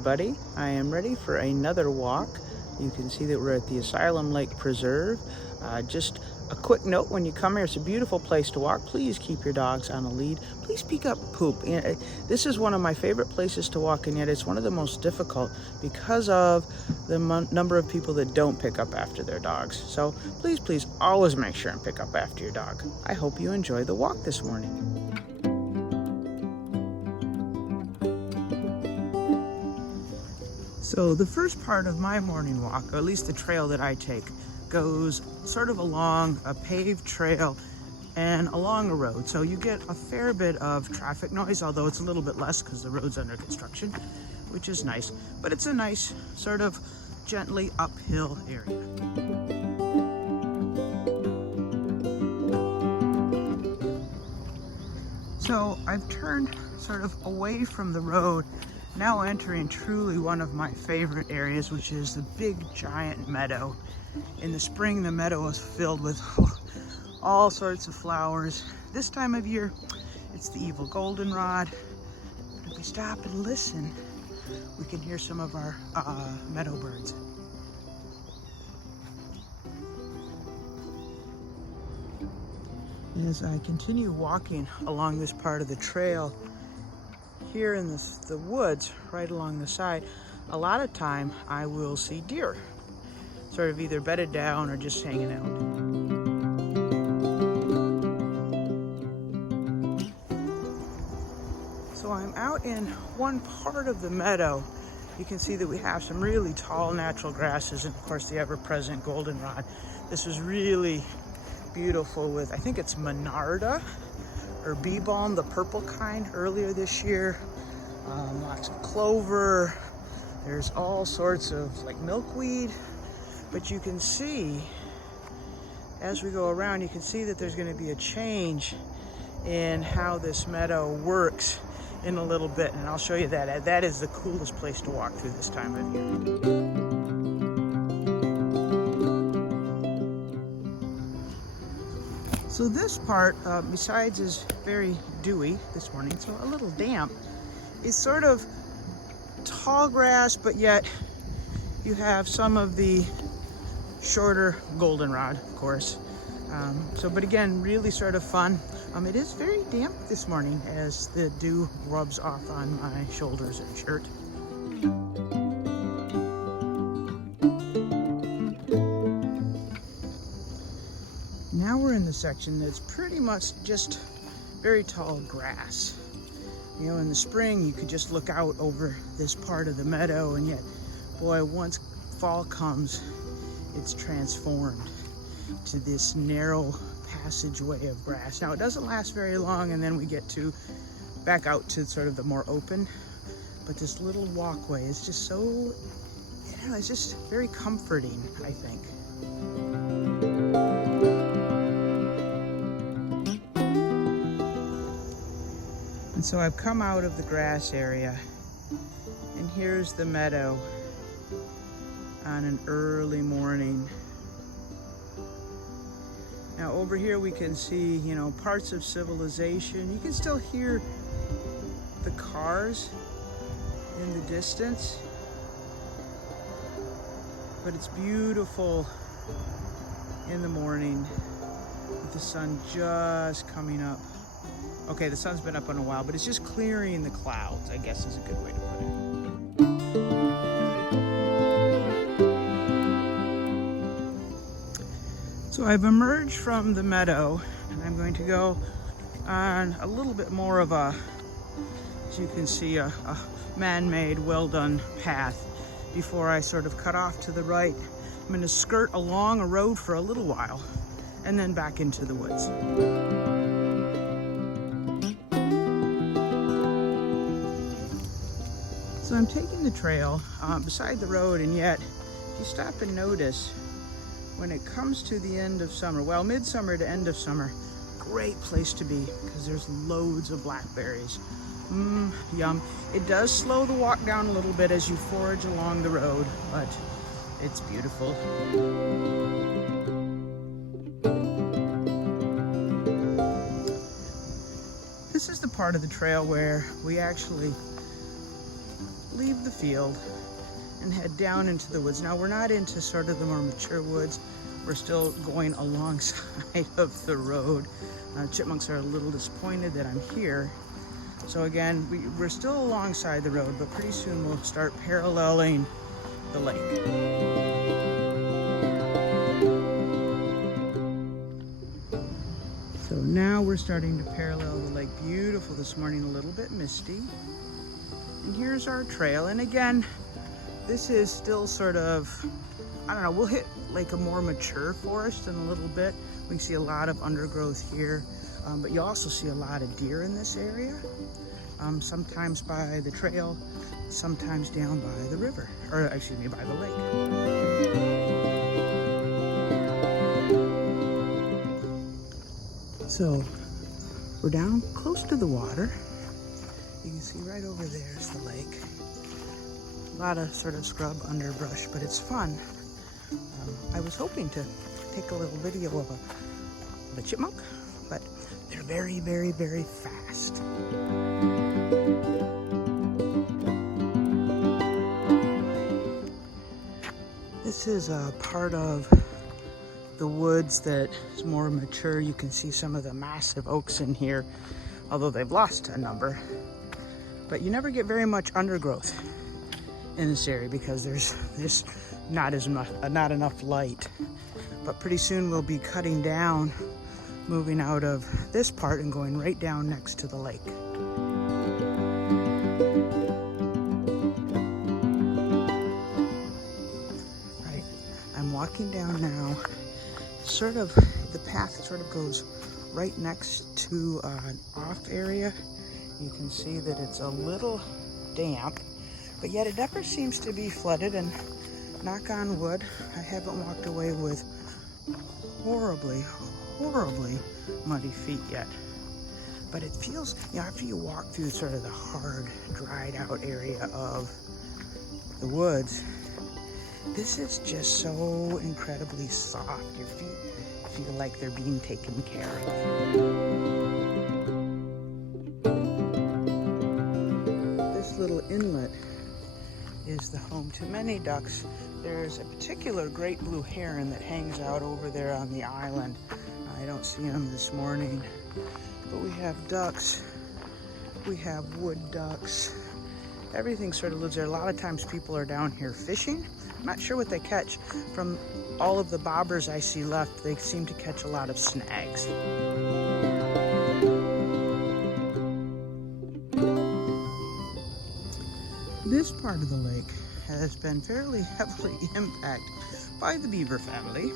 everybody. I am ready for another walk. You can see that we're at the Asylum Lake Preserve. Just a quick note, when you come here, it's a beautiful place to walk. Please keep your dogs on a lead. Please pick up poop. This is one of my favorite places to walk, and yet it's one of the most difficult because of the number of people that don't pick up after their dogs. So please always make sure and pick up after your dog. I hope you enjoy the walk this morning. So the first part of my morning walk, or at least the trail that I take, goes sort of along a paved trail and along a road. So you get a fair bit of traffic noise, although it's a little bit less because the road's under construction, which is nice. But it's a nice sort of gently uphill area. So I've turned sort of away from the road, now entering truly one of my favorite areas, which is the big giant meadow. In the spring, the meadow is filled with all sorts of flowers. This time of year, it's the evil goldenrod. But if we stop and listen, we can hear some of our meadow birds. As I continue walking along this part of the trail, here in the woods, right along the side, a lot of time I will see deer, sort of either bedded down or just hanging out. So I'm out in one part of the meadow. You can see that we have some really tall natural grasses and of course the ever-present goldenrod. This was really beautiful with, I think it's monarda or bee balm, the purple kind, earlier this year. Lots of clover. There's all sorts of like milkweed. But you can see, as we go around, you can see that there's going to be a change in how this meadow works in a little bit. And I'll show you that. That is the coolest place to walk through this time of year. So this part, besides is very dewy this morning, so a little damp, is sort of tall grass, but yet you have some of the shorter goldenrod, of course. But again, really sort of fun. It is very damp this morning as the dew rubs off on my shoulders and shirt. Now we're in the section that's pretty much just very tall grass. You know, in the spring you could just look out over this part of the meadow, and yet, boy, once fall comes, it's transformed to this narrow passageway of grass. Now it doesn't last very long, and then we get back out to sort of the more open, but this little walkway is just so, it's just very comforting, I think. And so I've come out of the grass area, and here's the meadow on an early morning. Now over here we can see, parts of civilization. You can still hear the cars in the distance, but it's beautiful in the morning with the sun just coming up. Okay, the sun's been up in a while, but it's just clearing the clouds, I guess is a good way to put it. So I've emerged from the meadow, and I'm going to go on a little bit more of a, as you can see, a man-made, well-done path before I sort of cut off to the right. I'm going to skirt along a road for a little while, and then back into the woods. So I'm taking the trail beside the road, and yet, if you stop and notice, when it comes to the end of summer, well, midsummer to end of summer, great place to be because there's loads of blackberries. Yum. It does slow the walk down a little bit as you forage along the road, but it's beautiful. This is the part of the trail where we actually leave the field and head down into the woods. Now we're not into sort of the more mature woods. We're still going alongside of the road. Chipmunks are a little disappointed that I'm here. So again, we're still alongside the road, but pretty soon we'll start paralleling the lake. So now we're starting to parallel the lake. Beautiful this morning, a little bit misty. And here's our trail. And again, this is still sort of, I don't know, we'll hit like a more mature forest in a little bit. We can see a lot of undergrowth here, but you also see a lot of deer in this area. Sometimes by the trail, sometimes down by the river, or excuse me, by the lake. So we're down close to the water. You can see right over there is the lake. A lot of sort of scrub underbrush, but it's fun. I was hoping to take a little video of a chipmunk, but they're very, very, very fast. This is a part of the woods that is more mature. You can see some of the massive oaks in here, although they've lost a number. But you never get very much undergrowth in this area because there's just not enough light. But pretty soon we'll be cutting down, moving out of this part and going right down next to the lake. Right, I'm walking down now. Sort of, the path sort of goes right next to an off area. You can see that it's a little damp, but yet it never seems to be flooded, and knock on wood, I haven't walked away with horribly, horribly muddy feet yet. But it feels, after you walk through sort of the hard, dried out area of the woods, this is just so incredibly soft. Your feet feel like they're being taken care of. This little inlet is the home to many ducks. There's a particular great blue heron that hangs out over there on the island. I don't see him this morning, but we have ducks, we have wood ducks. Everything sort of lives there. A lot of times people are down here fishing. I'm not sure what they catch. From all of the bobbers I see left, they seem to catch a lot of snags. This part of the lake has been fairly heavily impacted by the beaver family.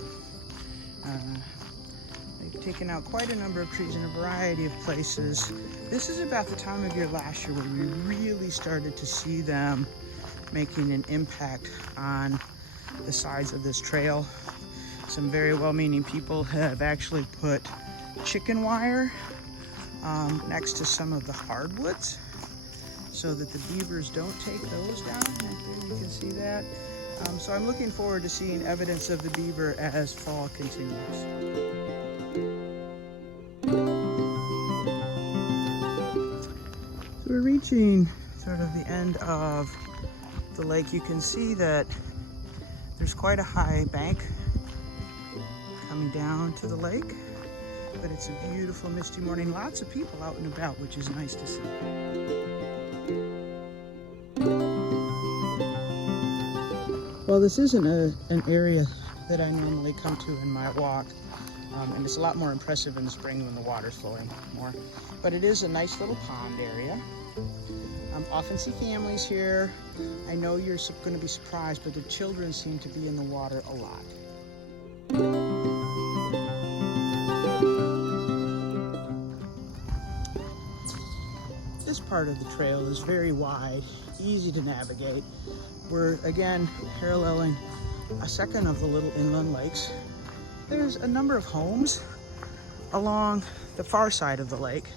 They've taken out quite a number of trees in a variety of places. This is about the time of year last year where we really started to see them making an impact on the sides of this trail. Some very well-meaning people have actually put chicken wire next to some of the hardwoods so that the beavers don't take those down. You can see that. So I'm looking forward to seeing evidence of the beaver as fall continues. So we're reaching sort of the end of the lake. You can see that there's quite a high bank coming down to the lake, but it's a beautiful misty morning. Lots of people out and about, which is nice to see. Well, this isn't an area that I normally come to in my walk, and it's a lot more impressive in the spring when the water's flowing more. But it is a nice little pond area. Often see families here. I know you're going to be surprised, but the children seem to be in the water a lot. This part of the trail is very wide, easy to navigate. We're again paralleling a second of the little inland lakes. There's a number of homes along the far side of the lake,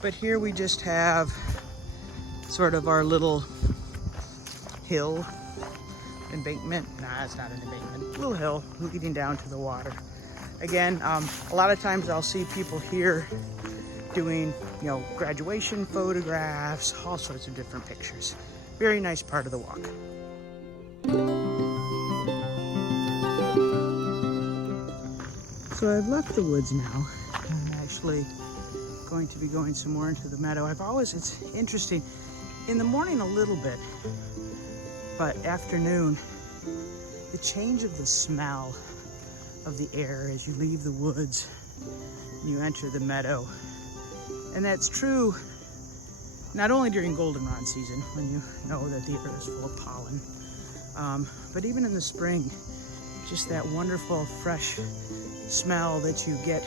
but here we just have sort of our little hill embankment. Nah, it's not an embankment. Little hill leading down to the water. Again, a lot of times I'll see people here doing, graduation photographs, all sorts of different pictures. very nice part of the walk. So I've left the woods now. I'm actually going to be going some more into the meadow. It's interesting, in the morning a little bit, but afternoon, the change of the smell of the air as you leave the woods and you enter the meadow. And that's true not only during goldenrod season, when you know that the air is full of pollen, but even in the spring, just that wonderful fresh smell that you get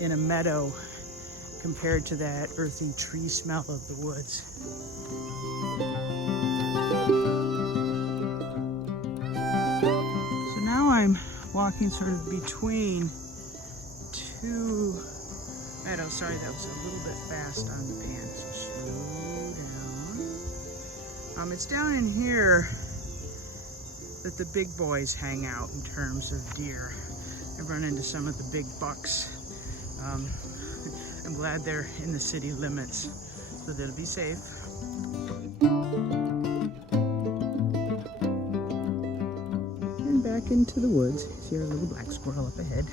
in a meadow compared to that earthy tree smell of the woods. So now I'm walking sort of between two meadows. Sorry, that was a little bit fast on the pan, so slow down. It's down in here that the big boys hang out in terms of deer. I've run into some of the big bucks. I'm glad they're in the city limits, so they'll be safe. And back into the woods. See our little black squirrel up ahead.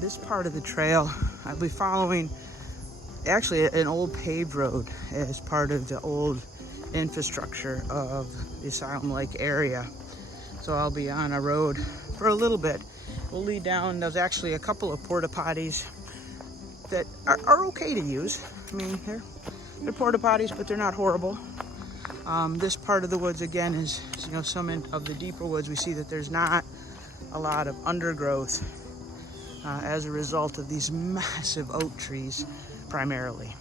This part of the trail, I'll be following actually an old paved road as part of the old infrastructure of the Asylum Lake area. So I'll be on a road for a little bit. We'll lead down. There's actually a couple of porta potties that are okay to use. I mean, they're porta potties, but they're not horrible. This part of the woods again is, some of the deeper woods. We see that there's not a lot of undergrowth as a result of these massive oak trees, primarily.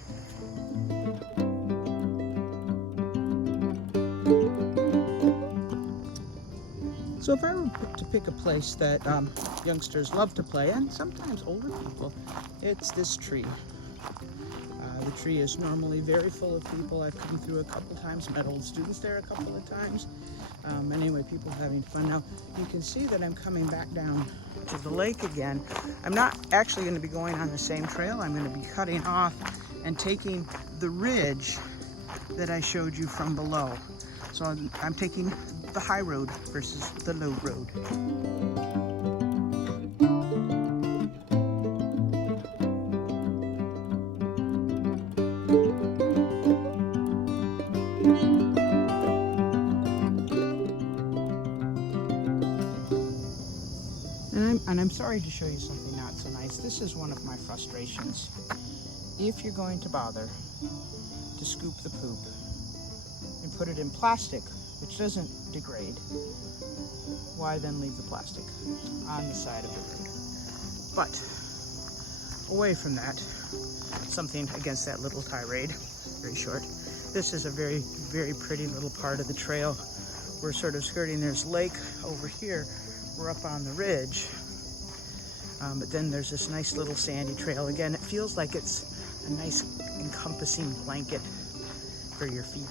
So if I were to pick a place that youngsters love to play, and sometimes older people, it's this tree. The tree is normally very full of people. I've come through a couple times, met old students there a couple of times. Anyway, people having fun. Now, you can see that I'm coming back down to the lake again. I'm not actually going to be going on the same trail. I'm going to be cutting off and taking the ridge that I showed you from below. So I'm taking the high road versus the low road. And I'm sorry to show you something not so nice. This is one of my frustrations. If you're going to bother to scoop the poop and put it in plastic, which doesn't degrade, why then leave the plastic on the side of the road? But away from that, something against that little tirade, very short. This is a very, very pretty little part of the trail. We're sort of skirting, there's lake over here. We're up on the ridge. But then there's this nice little sandy trail. Again, it feels like it's a nice encompassing blanket for your feet.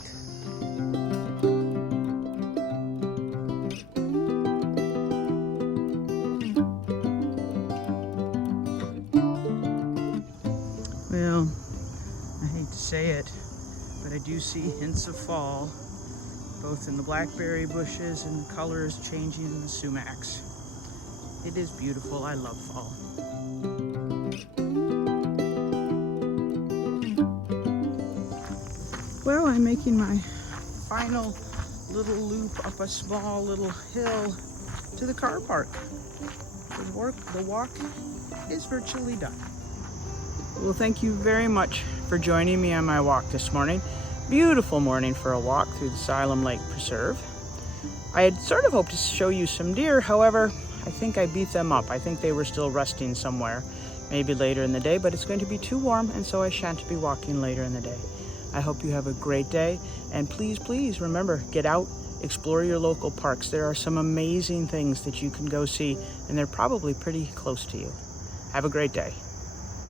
Well, I hate to say it, but I do see hints of fall, both in the blackberry bushes and the colors changing in the sumacs. It is beautiful. I love fall. Well, I'm making my final little loop up a small little hill to the car park. The walk is virtually done. Well, thank you very much for joining me on my walk this morning. Beautiful morning for a walk through the Asylum Lake Preserve. I had sort of hoped to show you some deer, however, I think I beat them up. I think they were still resting somewhere, maybe later in the day, but it's going to be too warm, and so I shan't be walking later in the day. I hope you have a great day, and please, please remember, get out, explore your local parks. There are some amazing things that you can go see, and they're probably pretty close to you. Have a great day.